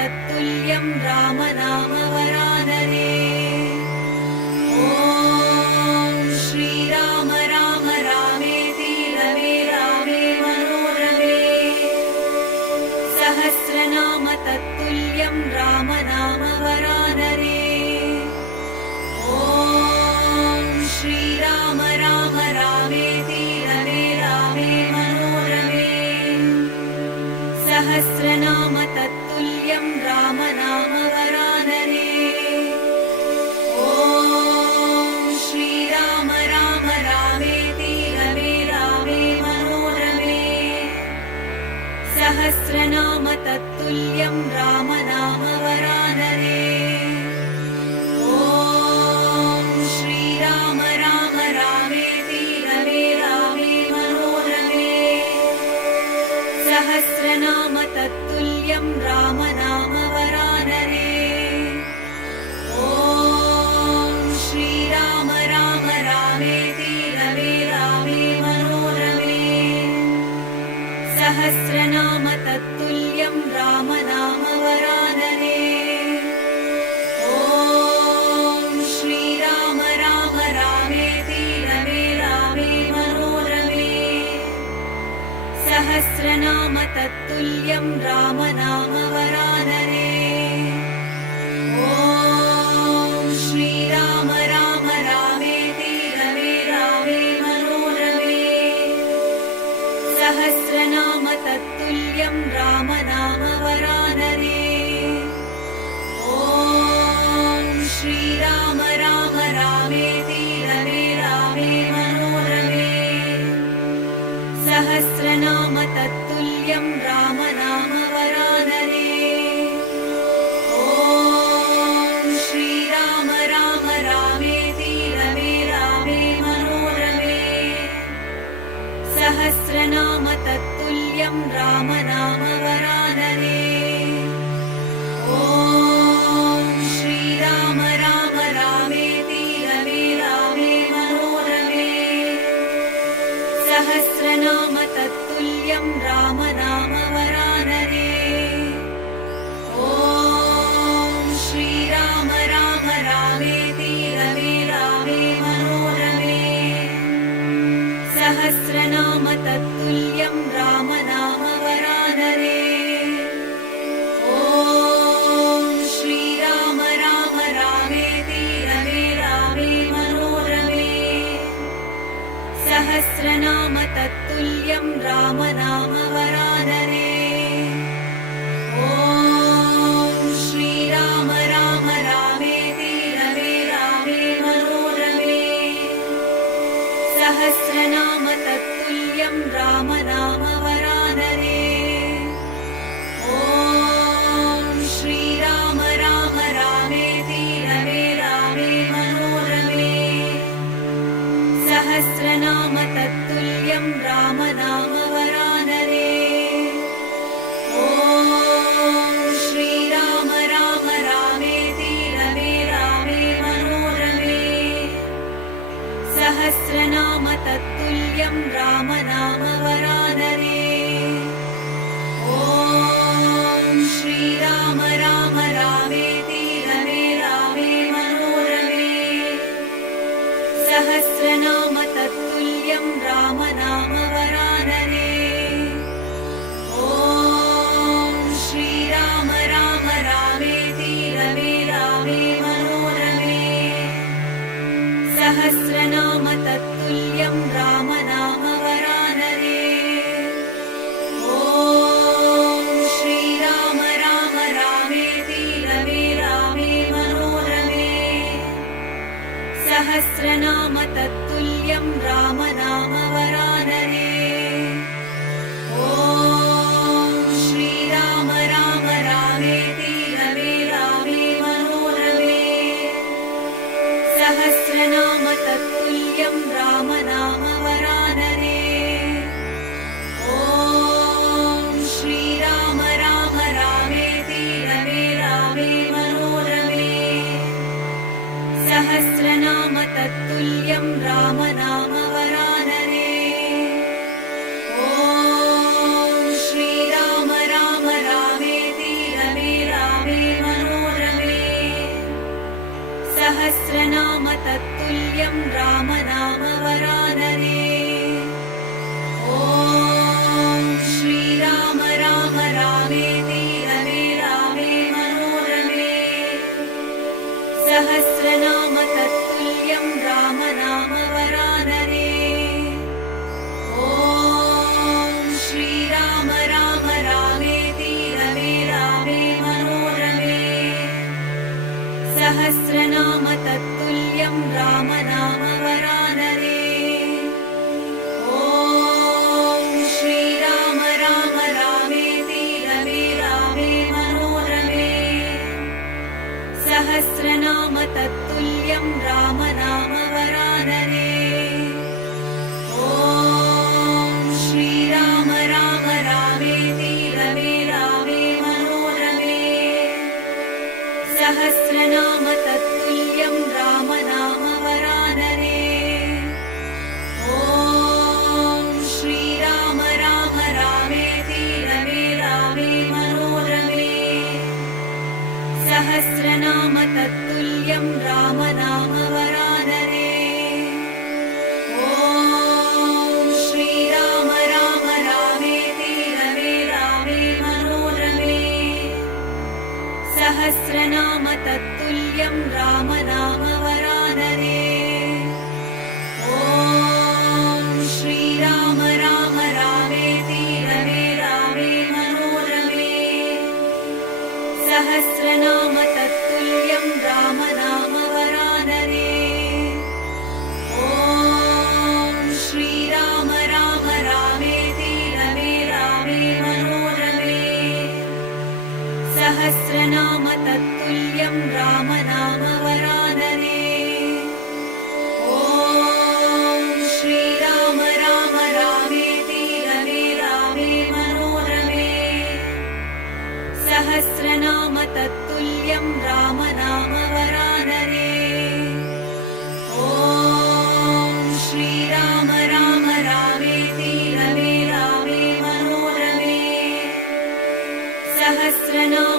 तत्तुल्यं रामनामवरानने। ॐ श्रीराम राम रामेति रमे रामे मनोरमे। सहस्रनाम तत्तुल्यं रामनामवरानने। ॐ श्रीराम राम रामेति रमे रामे मनोरमे। सहस्रनाम तत्तुल्यं रामनामवरानने। ॐ श्रीराम राम रामेति रमे रामे मनोरमे। सहस्रनाम तत्तुल्यं रामनामवरानने। ॐ श्रीराम राम रामेति रमे रामे मनोरमे। सहस्रनाम तत्तुल्यं रामनामवरानने। ॐ श्रीराम राम रामेति रमे रामे मनोरमे। सहस्रनाम तत्तुल्यं रामनामवरानने। ॐ श्रीराम राम रामेति रमे रामे मनोरमे। सहस्रनाम तत्तुल्यं रामनामवरानने। ॐ श्रीराम राम रामेति रमे रामे मनोरमे। सहस्रनाम तत्तुल्यं रामनामवरानने। ॐ श्रीराम राम रामेति रमे रामे मनोरमे। सहस्रनाम तत्तुल्यं रामनामवरानने। ॐ श्रीराम राम रामेति रमे रामे मनोरमे। सहस्रनाम तत्तुल्यं रामनामवरानने। ॐ श्रीराम राम रामेति रमे रामे मनोरमे। सहस्रनाम तत्तुल्यं रामनामवरानने। ॐ श्रीराम राम रामेति रमे रामे मनोरमे। सहस्रनाम तत्तुल्यं रामनामवरानने। ॐ श्रीराम राम रामेति रमे रामे मनोरमे। सहस्रनाम तत्तुल्यं रामनामवरानने। ॐ श्रीराम राम रामेति रमे रामे मनोरमे। सहस्रनाम तत्तुल्यं रामनामवरानने। ॐ श्रीराम राम रामेति रमे रामे मनोरमे। सहस्रनाम तत्तुल्यं रामनामवरानने। राम नाम वरानने। ॐ श्रीराम राम रामेति रमे रामे मनोरमे। सहस्रनाम तत्तुल्यं राम नाम वरानने। ॐ श्रीराम राम रामेति रमे रामे मनोरमे। सहस्रनाम तत्तुल्यं राम नाम वरानने। ॐ श्रीराम राम रामेति रमे रामे मनोरमे। सहस्रनाम तत्तुल्यं राम नाम वरानने। ॐ श्रीराम राम रामेति रमे रामे मनोरमे। सहस्रनाम